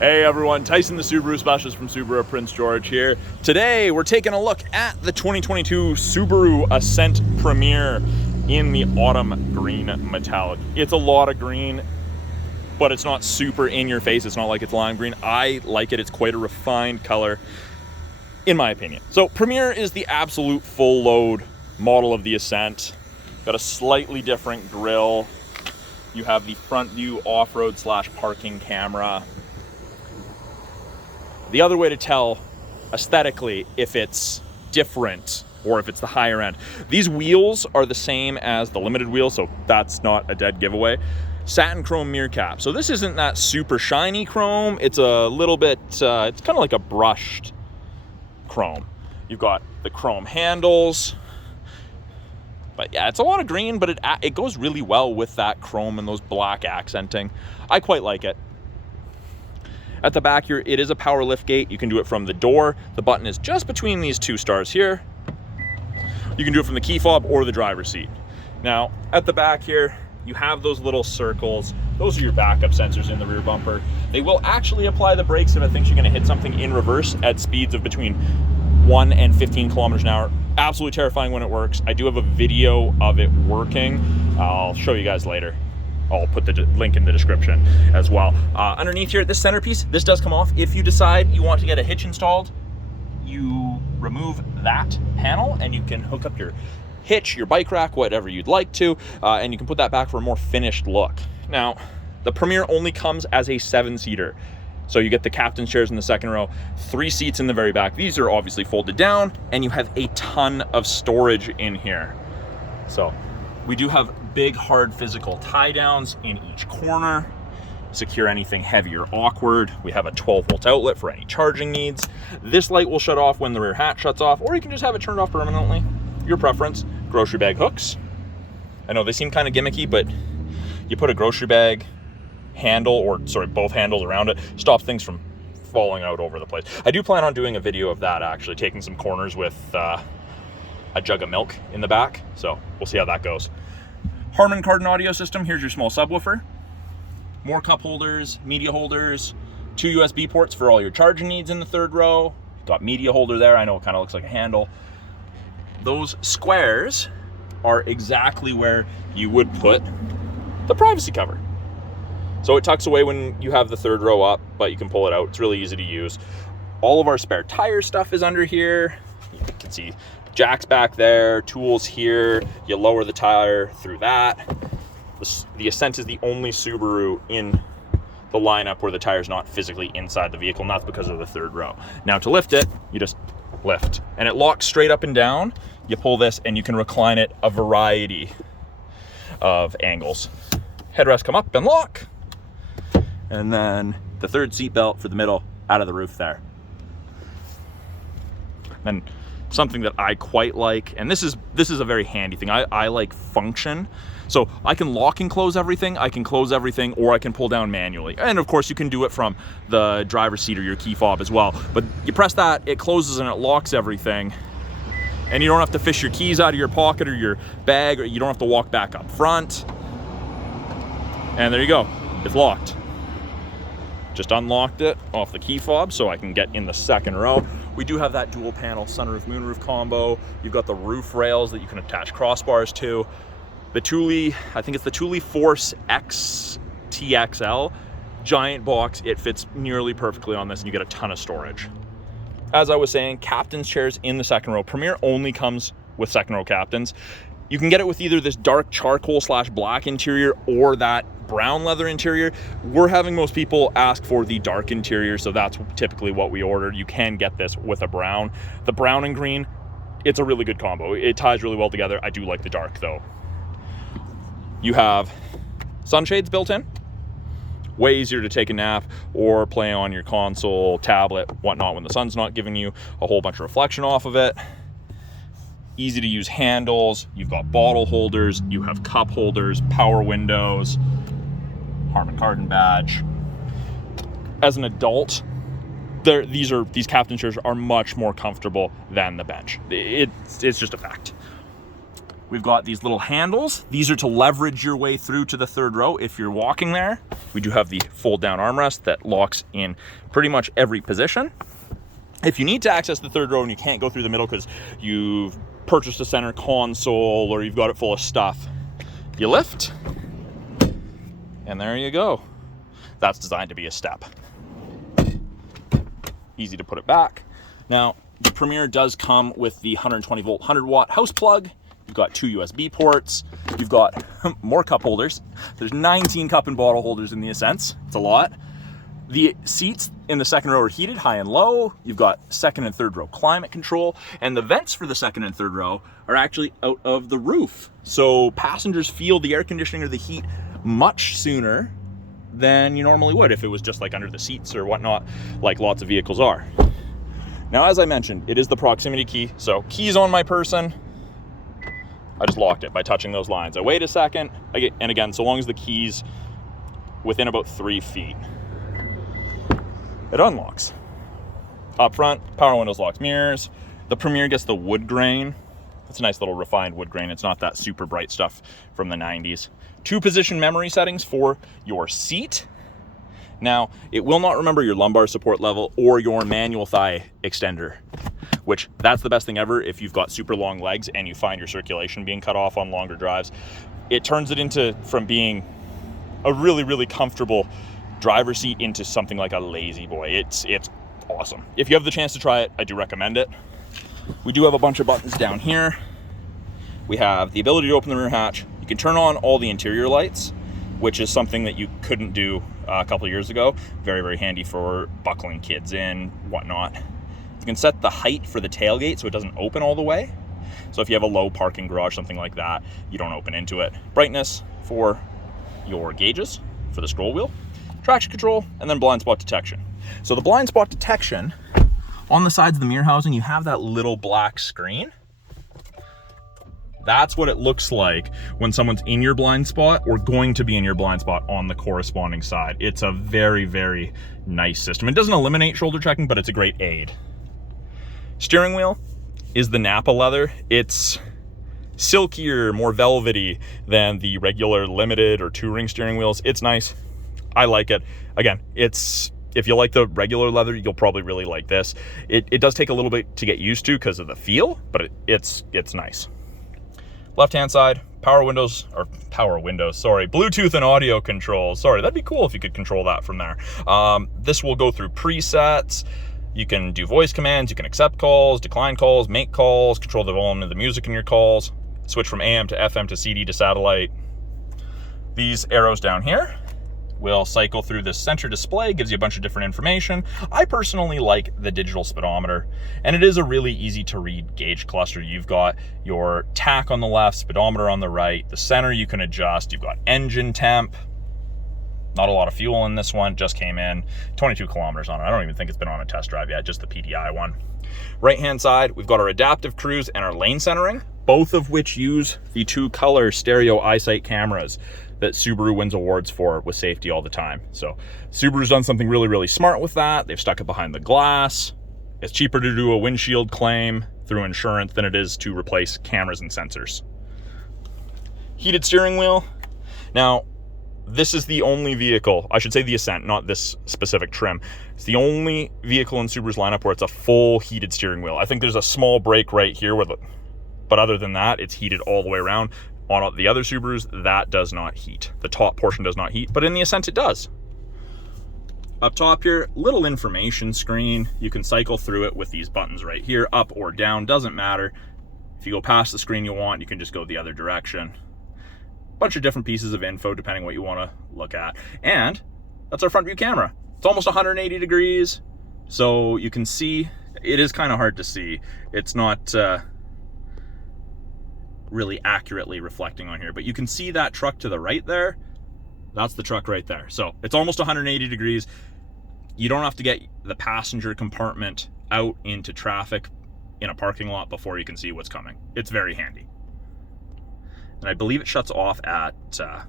Hey everyone, Tyson the Subaru specialist from Subaru Prince George here. Today we're taking a look at the 2022 Subaru Ascent Premier in the autumn green metallic. It's a lot of green, but it's not super in your face. It's not like it's lime green. I like it. It's quite a refined color, in my opinion. So Premier is the absolute full load model of the Ascent. Got a slightly different grille. You have the front view off-road / parking camera. The other way to tell aesthetically if it's different or if it's the higher end, these wheels are the same as the limited wheels, so that's not a dead giveaway. Satin chrome mirror cap. So this isn't that super shiny chrome. It's a little bit, it's kind of like a brushed chrome. You've got the chrome handles. But yeah, it's a lot of green, but it goes really well with that chrome and those black accenting. I quite like it. At the back here, it is a power lift gate. You can do it from the door. The button is just between these two stars here. You can do it from the key fob or the driver's seat. Now, at the back here, you have those little circles. Those are your backup sensors in the rear bumper. They will actually apply the brakes if it thinks you're gonna hit something in reverse at speeds of between 1 and 15 kilometers an hour. Absolutely terrifying when it works. I do have a video of it working. I'll show you guys later. I'll put the link in the description as well. Underneath here, this centerpiece, this does come off. If you decide you want to get a hitch installed, you remove that panel and you can hook up your hitch, your bike rack, whatever you'd like to, and you can put that back for a more finished look. Now, the Premier only comes as a 7-seater. So you get the captain's chairs in the second row, 3 seats in the very back. These are obviously folded down, and you have a ton of storage in here. So we do have big, hard physical tie downs in each corner. Secure anything heavy or awkward. We have a 12-volt outlet for any charging needs. This light will shut off when the rear hatch shuts off, or you can just have it turned off permanently. Your preference. Grocery bag hooks. I know they seem kind of gimmicky, but you put a grocery bag handle, or sorry, both handles around it, stops things from falling out over the place. I do plan on doing a video of that, actually, taking some corners with a jug of milk in the back. So we'll see how that goes. Harman Kardon audio system. Here's your small subwoofer. More cup holders, media holders, 2 USB ports for all your charging needs in the third row. Got media holder there. I know it kind of looks like a handle. Those squares are exactly where you would put the privacy cover. So it tucks away when you have the third row up, but you can pull it out. It's really easy to use. All of our spare tire stuff is under here. You can see jacks back there, tools here. You lower the tire through that. The Ascent is the only Subaru in the lineup where the tire's not physically inside the vehicle, and that's because of the third row. Now to lift it, you just lift. And it locks straight up and down. You pull this and you can recline it a variety of angles. Headrest come up and lock. And then the third seat belt for the middle out of the roof there. And something that I quite like, and this is a very handy thing. I like function. So I can lock and close everything, I can close everything, or I can pull down manually. And of course you can do it from the driver's seat or your key fob as well. But you press that, it closes and it locks everything. And you don't have to fish your keys out of your pocket or your bag, or you don't have to walk back up front. And there you go, it's locked. Just unlocked it off the key fob so I can get in the second row. We do have that dual panel sunroof moonroof combo. You've got the roof rails that you can attach crossbars to. The Thule, I think it's the Thule Force X TXL giant box. It fits nearly perfectly on this and you get a ton of storage. As I was saying, captain's chairs in the second row. Premier only comes with second row captains. You can get it with either this dark charcoal / black interior or that brown leather interior. We're having most people ask for the dark interior, so that's typically what we ordered. You can get this with a brown. The brown and green, it's a really good combo. It ties really well together. I do like the dark though. You have sunshades built in. Way easier to take a nap or play on your console, tablet, whatnot when the sun's not giving you a whole bunch of reflection off of it. Easy to use handles. You've got bottle holders, you have cup holders, power windows, Harman Kardon badge. As an adult, these captain chairs are much more comfortable than the bench. It's just a fact. We've got these little handles. These are to leverage your way through to the third row if you're walking there. We do have the fold down armrest that locks in pretty much every position. If you need to access the third row and you can't go through the middle because you've purchased a center console or you've got it full of stuff, you lift, and there you go. That's designed to be a step. Easy to put it back. Now, the Premier does come with the 120 volt, 100 watt house plug. You've got 2 USB ports. You've got more cup holders. There's 19 cup and bottle holders in the Ascent. It's a lot. The seats in the second row are heated, high and low. You've got second and third row climate control, and the vents for the second and third row are actually out of the roof. So passengers feel the air conditioning or the heat much sooner than you normally would if it was just like under the seats or whatnot, like lots of vehicles are. Now, as I mentioned, it is the proximity key. So keys on my person, I just locked it by touching those lines. I wait a second, and again, so long as the key's within about 3 feet, it unlocks. Up front, power windows, locks, mirrors. The Premier gets the wood grain. It's a nice little refined wood grain. It's not that super bright stuff from the 90s. 2 position memory settings for your seat. Now, it will not remember your lumbar support level or your manual thigh extender, which that's the best thing ever if you've got super long legs and you find your circulation being cut off on longer drives. It turns it into, from being a really, really comfortable driver's seat into something like a lazy boy. It's awesome. If you have the chance to try it, I do recommend it. We do have a bunch of buttons down here. We have the ability to open the rear hatch. You can turn on all the interior lights, which is something that you couldn't do a couple of years ago. Very, very handy for buckling kids in, whatnot. You can set the height for the tailgate so it doesn't open all the way. So if you have a low parking garage, something like that, you don't open into it. Brightness for your gauges for the scroll wheel, traction control, and then blind spot detection. So the blind spot detection, on the sides of the mirror housing, you have that little black screen. That's what it looks like when someone's in your blind spot or going to be in your blind spot on the corresponding side. It's a very, very nice system. It doesn't eliminate shoulder checking, but it's a great aid. Steering wheel is the Napa leather. It's silkier, more velvety than the regular limited or 2-ring steering wheels. It's nice. I like it. Again, if you like the regular leather, you'll probably really like this. It does take a little bit to get used to because of the feel, but it's nice. Left-hand side, Bluetooth and audio controls. Sorry, that'd be cool if you could control that from there. This will go through presets. You can do voice commands, you can accept calls, decline calls, make calls, control the volume of the music in your calls, switch from AM to FM to CD to satellite. These arrows down here will cycle through this center display, gives you a bunch of different information. I personally like the digital speedometer, and it is a really easy to read gauge cluster. You've got your tach on the left, speedometer on the right, the center you can adjust, you've got engine temp. Not a lot of fuel in this one, just came in, 22 kilometers on it. I don't even think it's been on a test drive yet, just the PDI one. Right-hand side, we've got our adaptive cruise and our lane centering, both of which use the 2-color stereo eyesight cameras that Subaru wins awards for with safety all the time. So Subaru's done something really, really smart with that. They've stuck it behind the glass. It's cheaper to do a windshield claim through insurance than it is to replace cameras and sensors. Heated steering wheel. Now, this is the only vehicle, I should say the Ascent, not this specific trim. It's the only vehicle in Subaru's lineup where it's a full heated steering wheel. I think there's a small break right here, but other than that, it's heated all the way around. On the other Subarus, that does not heat. The top portion does not heat, but in the Ascent it does. Up top here, little information screen. You can cycle through it with these buttons right here, up or down, doesn't matter. If you go past the screen you want, you can just go the other direction. Bunch of different pieces of info depending what you want to look at. And that's our front view camera. It's almost 180 degrees, so you can see. It is kind of hard to see. It's not really accurately reflecting on here, but you can see that truck to the right there. That's the truck right there. So it's almost 180 degrees. You don't have to get the passenger compartment out into traffic in a parking lot before you can see what's coming. It's very handy. And I believe it shuts off at, I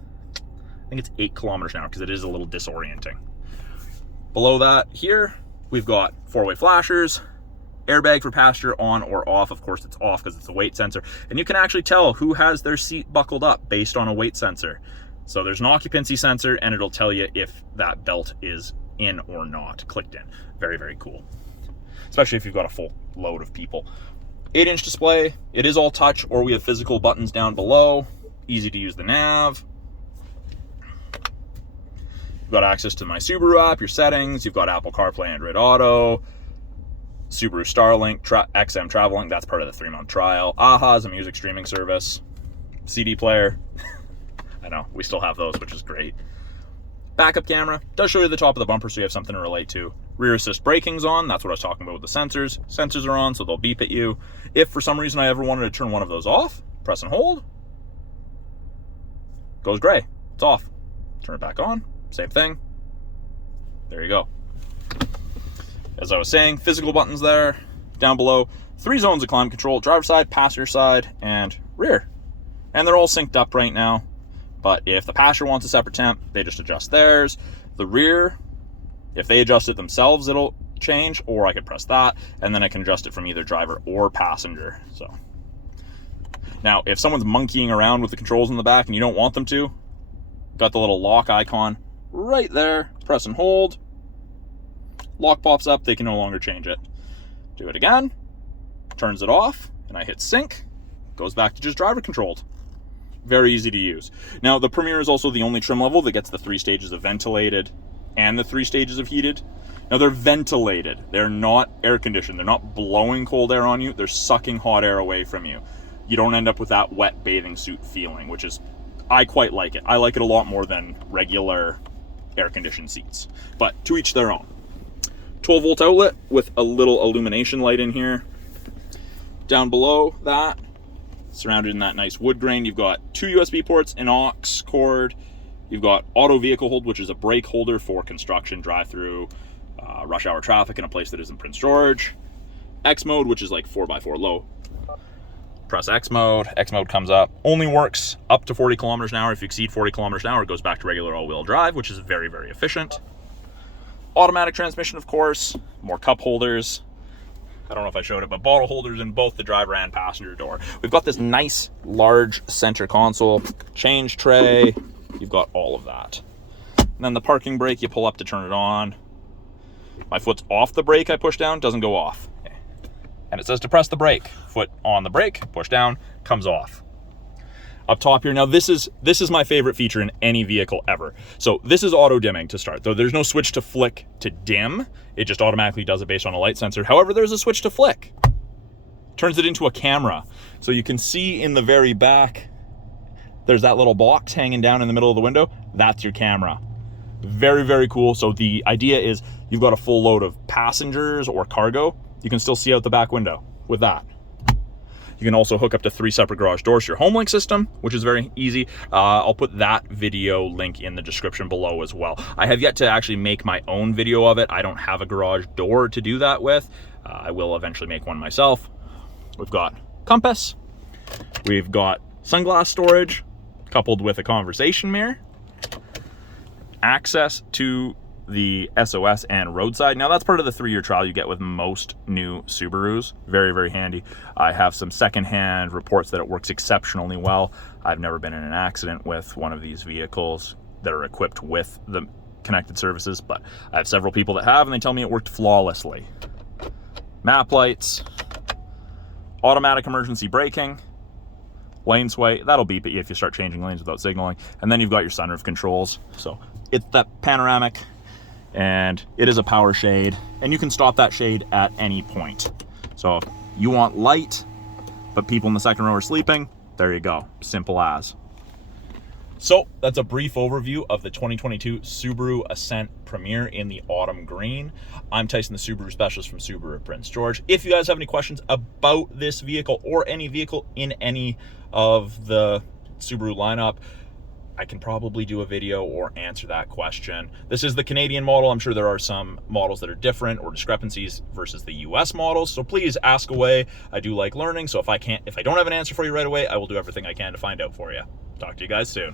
think it's 8 kilometers an hour because it is a little disorienting. Below that here, we've got 4-way flashers, Airbag for passenger on or off. Of course it's off because it's a weight sensor. And you can actually tell who has their seat buckled up based on a weight sensor. So there's an occupancy sensor and it'll tell you if that belt is in or not, clicked in. Very, very cool. Especially if you've got a full load of people. 8-inch display. It is all touch, or we have physical buttons down below. Easy to use the nav. You've got access to my Subaru app, your settings. You've got Apple CarPlay, Android Auto. Subaru Starlink, XM Traveling, that's part of the 3-month trial. AHA is a music streaming service. CD player. I know, we still have those, which is great. Backup camera. Does show you the top of the bumper so you have something to relate to. Rear assist braking's on. That's what I was talking about with the sensors. Sensors are on, so they'll beep at you. If for some reason I ever wanted to turn one of those off, press and hold. Goes gray. It's off. Turn it back on. Same thing. There you go. As I was saying, physical buttons there. Down below, 3 zones of climate control: driver's side, passenger side, and rear. And they're all synced up right now. But if the passenger wants a separate temp, they just adjust theirs. The rear, if they adjust it themselves, it'll change, or I could press that, and then I can adjust it from either driver or passenger. So now, if someone's monkeying around with the controls in the back and you don't want them to, got the little lock icon right there. Press and hold. Lock pops up, they can no longer change it. Do it again, turns it off, and I hit sync, goes back to just driver controlled. Very easy to use. Now, the Premier is also the only trim level that gets the 3 stages of ventilated and the 3 stages of heated. Now, they're ventilated. They're not air conditioned. They're not blowing cold air on you. They're sucking hot air away from you. You don't end up with that wet bathing suit feeling, which is, I quite like it. I like it a lot more than regular air-conditioned seats. But to each their own. 12-volt outlet with a little illumination light in here. Down below that, surrounded in that nice wood grain, you've got 2 USB ports, an aux cord. You've got auto vehicle hold, which is a brake holder for construction, drive-through, rush hour traffic in a place that isn't Prince George. X mode, which is like 4x4 low. Press X mode. X mode comes up. Only works up to 40 kilometers an hour. If you exceed 40 kilometers an hour, it goes back to regular all-wheel drive, which is very, very efficient. Automatic transmission, of course. More cup holders. I don't know if I showed it, but bottle holders in both the driver and passenger door. We've got this nice, large center console, change tray. You've got all of that. And then the parking brake, you pull up to turn it on. My foot's off the brake, I push down, doesn't go off. And it says to press the brake. Foot on the brake, push down, comes off. Up top here, now this is my favorite feature in any vehicle ever. So this is auto dimming to start, though there's no switch to flick to dim. It just automatically does it based on a light sensor. However, there's a switch to flick. Turns it into a camera. So you can see in the very back, there's that little box hanging down in the middle of the window. That's your camera. Very, very cool. So the idea is you've got a full load of passengers or cargo. You can still see out the back window with that. You can also hook up to 3 separate garage doors to your HomeLink system, which is very easy. I'll put that video link in the description below as well. I have yet to actually make my own video of it. I don't have a garage door to do that with. I will eventually make one myself. We've got compass. We've got sunglass storage coupled with a conversation mirror. Access to the SOS and roadside. Now that's part of the 3-year trial you get with most new Subarus. Very, very handy. I have some secondhand reports that it works exceptionally well. I've never been in an accident with one of these vehicles that are equipped with the connected services, but I have several people that have, and they tell me it worked flawlessly. Map lights, automatic emergency braking, lane sway, that'll beep at you if you start changing lanes without signaling, and then you've got your sunroof controls. So it's that panoramic, and it is a power shade, and you can stop that shade at any point. So if you want light, but people in the second row are sleeping, there you go, simple as. So that's a brief overview of the 2022 Subaru Ascent Premier in the autumn green. I'm Tyson, the Subaru specialist from Subaru Prince George. If you guys have any questions about this vehicle or any vehicle in any of the Subaru lineup, I can probably do a video or answer that question. This is the Canadian model. I'm sure there are some models that are different or discrepancies versus the US models. So please ask away. I do like learning. So if I don't have an answer for you right away, I will do everything I can to find out for you. Talk to you guys soon.